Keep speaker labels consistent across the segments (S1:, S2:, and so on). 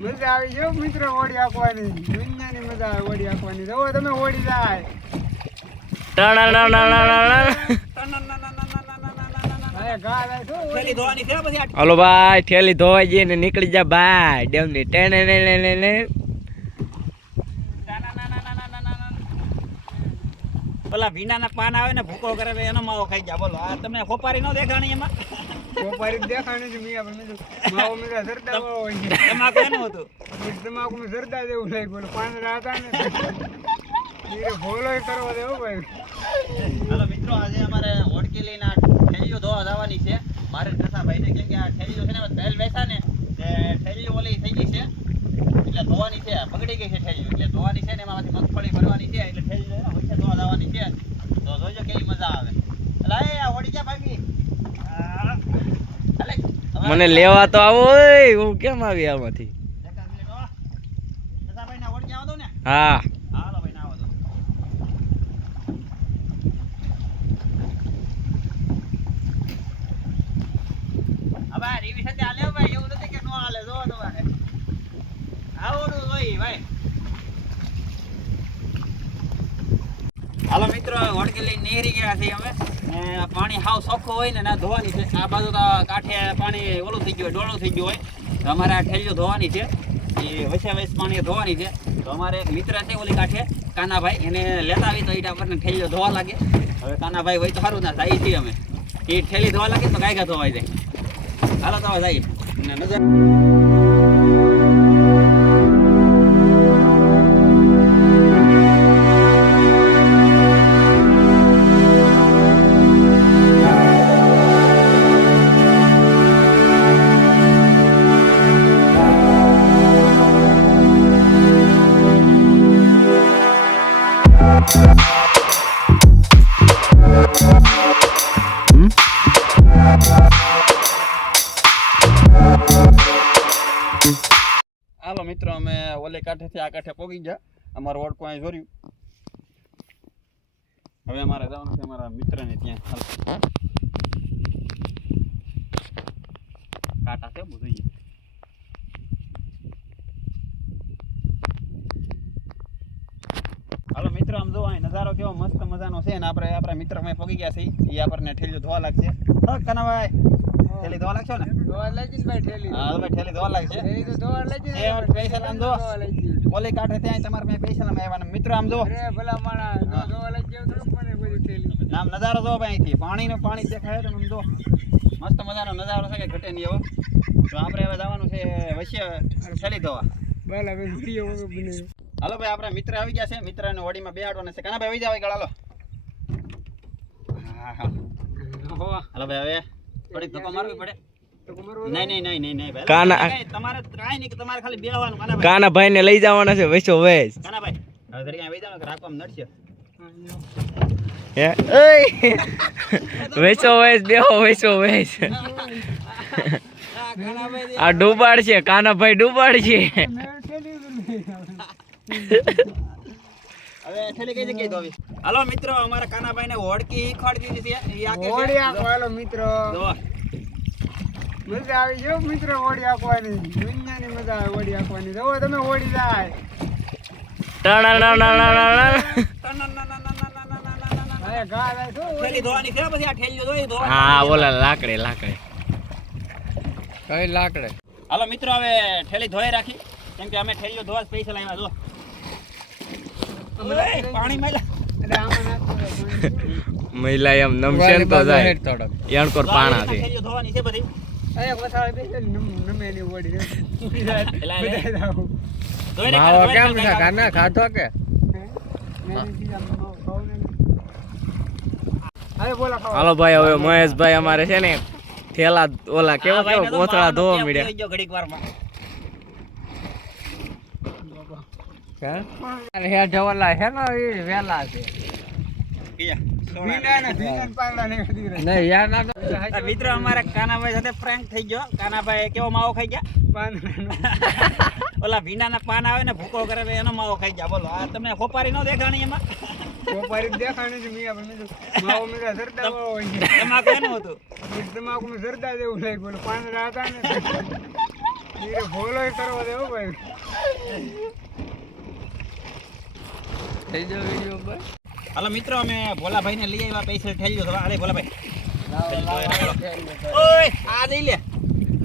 S1: મજા આવી જો મિત્રો ઓડી આપવાની. દુનિયાની મજા આવે ઓડી આપવાની. જો તમે ઓડી જાય.
S2: હાલો ભાઈ ઠેલી ધોવાઈ જઈએ ને નીકળી જા ભાઈ. ડેમની ની ને ને ને ને
S3: પેલા ભીંડાના પાન આવે ને ભૂકો કરે એનો માવો ખાઈ જા. બોલો આ તમે હોપારી ન દેખાણી એમાં.
S1: કોપારી જ છે મિયા પણ મેં માવો મેરા જરદા હોય
S3: તમાકુ એનું હતું.
S1: એક તમાકુમાં જરદા જેવું પાંદડા હતા ને? ઈ ભોલોય કરવા દેવો ભાઈ.
S3: હાલો મિત્રો આજે અમારે હોડકી લઈને ઠેલીઓ ધોવા જવાની છે. મારે ભાઈને કેમ કે આ ઠેલીઓ છે ને તેલ બેસા ને તે ઠેલીઓ ઓલી થઈ ગઈ છે. એટલે ધોવાની છે બગડી ગઈ છે ઠેલીઓ. એટલે ધોવાની છે ને એમાંથી મગફળી ભરવાની છે એટલે ઠેલીઓ છે ને વચ્ચે ધોવા જવાની છે તો જોજો કેવી મજા આવે એટલે એ આ હોડી જા ભાગી આ, હાલે. હવે
S2: મને લેવા તો આવો હું કેમ આવી આમાંથી
S3: હો. હાલો મિત્રો લઈને નીકળી ગયા છીએ અમે ને પાણી હાવ સોખો હોય ને ના ધોવાની છે. આ બાજુ તો કાંઠે પાણી ઓલું થઈ ગયું હોય, ડોળું થઈ ગયું હોય. તો અમારે આ ઠેલીઓ ધોવાની છે. એ વચ્ચે વૈસ પાણી ધોવાની છે. તો અમારે એક મિત્ર છે ઓલી કાંઠે કાનાભાઈ. એને લેતા આવી તો એ આપણને ઠેલીઓ ધોવા લાગે. હવે કાનાભાઈ હોય તો સારું ના જાય છીએ અમે. એ ઠેલી ધોવા લાગે તો ગાયગા ધોવાઈ જાય. હાલો તો જાય નજર મિત્રો, અમે ઓલે કાંઠેથી આ કાંઠે પોગી ગયા. અમારો ઓળકો અહીં જોર્યું. હવે અમારે જવાનું છે અમારા મિત્રને ત્યાં. કાંટા છે બધું જોઈએ. હાલો મિત્રો, આમ જો અહીં નજારો કેવો મસ્ત મજાનો છે ને, આપણે આપણા મિત્ર મેં પગી ગયા છે એ આપણને ઠેલ્યું ધોવા લાગશે. કનાભાઈ. ઠેલી ધોવા લાગશો ને?
S1: ધોવા લાગી ને ભાઈ
S3: હા ભાઈ ઠેલી ધોવા લાગશે.
S1: ઠેલી તો ધોવા લાગી
S3: એ પૈસા આમ
S1: દો
S3: ઓલી કાંઠે ત્યાં તમારે મેં પૈસા લઈ આવ્યા મિત્ર આમ જો.
S1: અરે ભલા માણા ધોવા લાગી થોડુંક મને બધું થેલી
S3: નામ નજારો જો ભાઈ અહીંથી. પાણીનું પાણી દેખાય તો આમ જો. મસ્ત મજાનો નજારો છે કે ઘટે નહીં એવો. તો આપણે હવે જવાનું છે વચ્ચે થેલી ધોવા
S1: બાલા ભાઈ વીડિયો વગર બને.
S3: હાલો ભાઈ આપણા મિત્ર આવી ગયા છે. મિત્રને હોડીમાં બેહાડવાના છે. કાના ભાઈ આવી જાવ ગળાલો હા. હા. હાલો ભાઈ હવે થોડીક ધક્કો મારવી પડે.
S2: કાના-
S3: કાંઈ તમારે કાંઈ નહીં કે તમારે ખાલી બેહવાનું કાના ભાઈ?
S2: ને લઈ જવાના છે વેચો વેચ
S3: કાના ભાઈ? હવે ઘડી આવી જાવ કે રાખવામાં નડશે.
S2: હે? ઓય! વેચો વેચ બેહો વેચો વેચ
S3: આ
S2: ડૂબાડ છે કાના ભાઈ ડૂબાડ છે
S1: ઠેલી બની
S3: હવે ઠેલી કઈ જગ્યાએ ધોવી હાલો મિત્રો અમારા કાનાભાઈ ને હોડકી ખોડી દીધી છે. ઈ આકે
S1: મિત્રો.
S3: જો.
S1: મજા આવી જો મિત્રો ઓડી આંકવાની. દુનિયાની મજા આવે ઓડી આંકવાની. જો તમે ઓડી જાય.
S2: હા ઓલા લાકડે લાકડે. કઈ લાકડે?
S3: હાલો મિત્રો હવે ઠેલી ધોઈ રાખી. કેમ કે અમે ઠેલીઓ ધોવા પૈસા લાવ્યા જો ઓય, પાણી મેલા
S1: એટલે આમાં નાખો તો પાણી.
S2: મહિલા એમ નમશે તો જાય. યાણકોર પાણા છે. કે. હાલો ભાઈ હવે મહેશભાઈ અમારે છે ને થેલા ઓલા કેવા કેવા કોથળા ધોવા મળ્યા
S3: ઘડીક વારમાં.
S2: હે? જવાલા હે ને એ વેલા છે.
S3: મિત્ર અમારા કાનાભાઈ સાથે ફ્રેન્ક થઈ ગયો. કાનાભાઈ કેવો માવો ખાઈ ગયા. ઓલા ભીંડાના પાન આવે ને ભૂકો કરે એનો માવો ખાઈ ગયા. બોલો આ તમને ખોપારી ન દેખાણી એમાં?
S1: ખોપારી દેખાણી છે મિયા પણ મેં માવો હોય
S3: તમાકુ એનું હતું?
S1: તમાકુમાં જરદા જેવું લાગ્યું બોલો પાંદડા હતા ને. ધીરે ભોલો કરવો દે ભાઈ.
S2: થઈ જાવ વીડિયો પર
S3: હાલો મિત્રો અમે ભોલાભાઈ ને લઈ આવ્યા પૈસા ઠેલ્યો તો અરે ભોલાભાઈ. ઓય આ દઈ લે.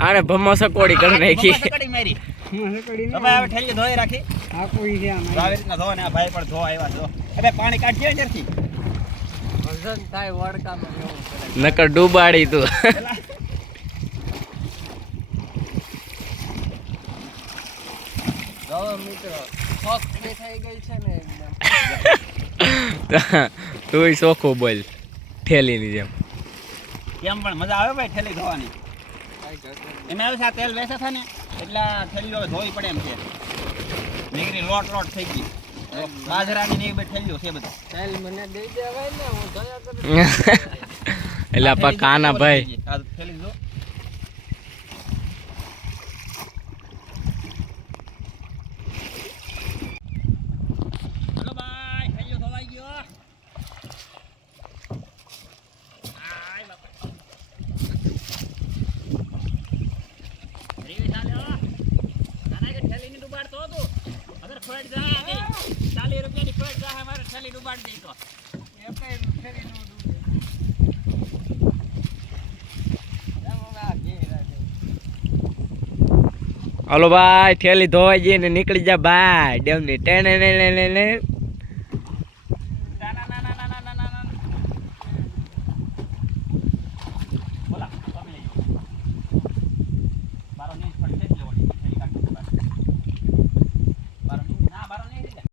S2: આને ભમો સકોડી કરી નાખી.
S3: સકડી મારી.
S1: મને કડી
S3: તો ભાઈ હવે ઠેલ્યો ધોઈ રાખી.
S1: આ કોઈ છે
S3: તો આવી રીતના ધો ને આ ભાઈ પણ ધોવા આવ્યા ધો અરે પાણી કાઢી ત્યારથી
S2: નકર ડૂબાડી તું. તું ચોખ્ખું બોલ ઠેલીની જેમ.
S3: કેમ પણ મજા આવે ભાઈ ઠેલી ધોવાની એમાં એવું છે આ તેલ વેસે છે ને એટલે ઠેલીઓ ધોવી પડે એમ છે. નીકળી લોટ લોટ થઈ ગઈ. બાજરાની ને એ બધી ઠેલીઓ છે બધા.
S2: એટલે આપા કાના ભાઈ
S3: હલો ભાઈ થેલી
S2: ધોવાઈ જઈને નીકળી જા ભાઈ. ડેમની ટેને ને ને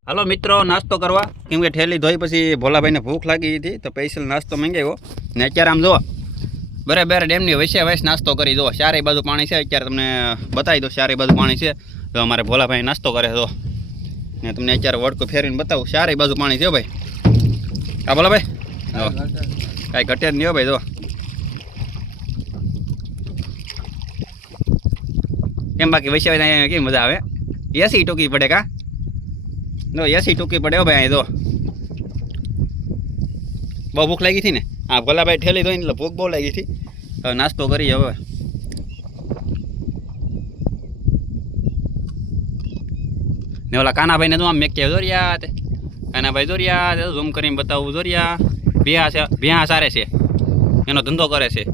S3: હાલો મિત્રો, નાસ્તો કરવા. કેમ કે ઠેલી ધોઈ પછી ભોલાભાઈને ભૂખ લાગી હતી, તો પૈસલ નાસ્તો મંગાવ્યો. ને અત્યારે આમ જુઓ, બરાબર ડેમની વચ્ચે વૈસ નાસ્તો કરી દો ચારેય બાજુ પાણી છે, અત્યારે તમને બતાવી દો ચારેય બાજુ પાણી છે. તો અમારે ભોલાભાઈ નાસ્તો કરે તો ને તમને અત્યારે વડકો ફેરવીને બતાવું. ચારેય બાજુ પાણી છે, ભાઈ. હા, ભોલાભાઈ? જો કાંઈ ઘટે જ નહીં ભાઈ જો કેમ બાકી વૈશ્વ કેવી મજા આવે? એસી ટૂંકી પડે કા? જો એસી ટૂંકી પડે ભાઈ અહીં જો બહુ ભૂખ લાગી હતી ને? હા ભોલાભાઈ ઠેલી ધોઈને એટલે ભૂખ બહુ લાગી હતી. હવે નાસ્તો કરીએ હવે. ને ઓલા કાનાભાઈને તો આમ મેં કે દોર્યા તે. કાનાભાઈ જોરિયા ઝૂમ કરીને બતાવું દોર્યા ભ્યા છે ભ્યા સારે છે. એનો ધંધો કરે છે.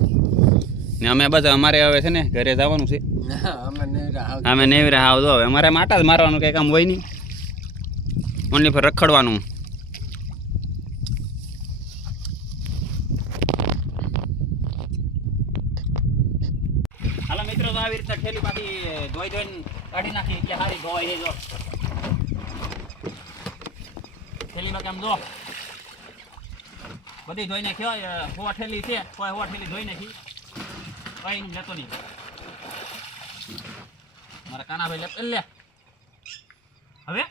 S3: ને અમે બધા અમારે હવે છે ને ઘરે જવાનું છે. અમે નેવરા આવ દો હવે. અમારે માટા જ મારવાનું કંઈ કામ હોય નહીં. ઓનલી પર રખડવાનું. હાલો મિત્રો, તો આવી રીતે ઠેલી ધોઈ ધોઈને કાઢી નાખી. કે સારી ધોવાઈ છે જો. ઠેલીમાં કેમ જો? બધી ધોઈ નાખી હોય હોવા ઠેલી છે કોઈ હોવા ઠેલી ધોઈ નાખી. કઈ લેતો નહીં. મારા કાનાભાઈ લે. હવે?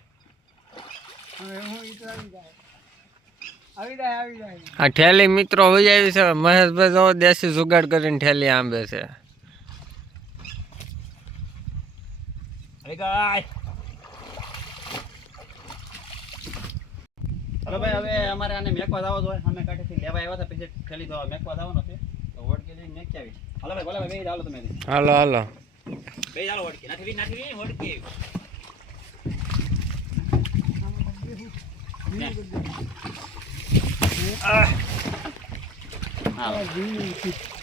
S2: આ ઠેલી મિત્રો હોઈ આવી છે. મહેશભાઈ જો દેશી જુગાડ કરીને ઠેલી આંબે છે.
S3: હલો ભાઈ હવે અમારે આને મેકવા જવો જોઈએ અમે કાઢેથી લેવા આવ્યા હતા પછી ઠેલી તો મેકવા જવાનો છે. તો વડકી લઈને મેકી આવી હલો ભાઈ બોલા ભાઈ ચાલો તમે.
S2: હાલો હાલો.
S3: બે ચાલો વડકી. નાખી નાખી વડકી.
S1: Ah. Ah.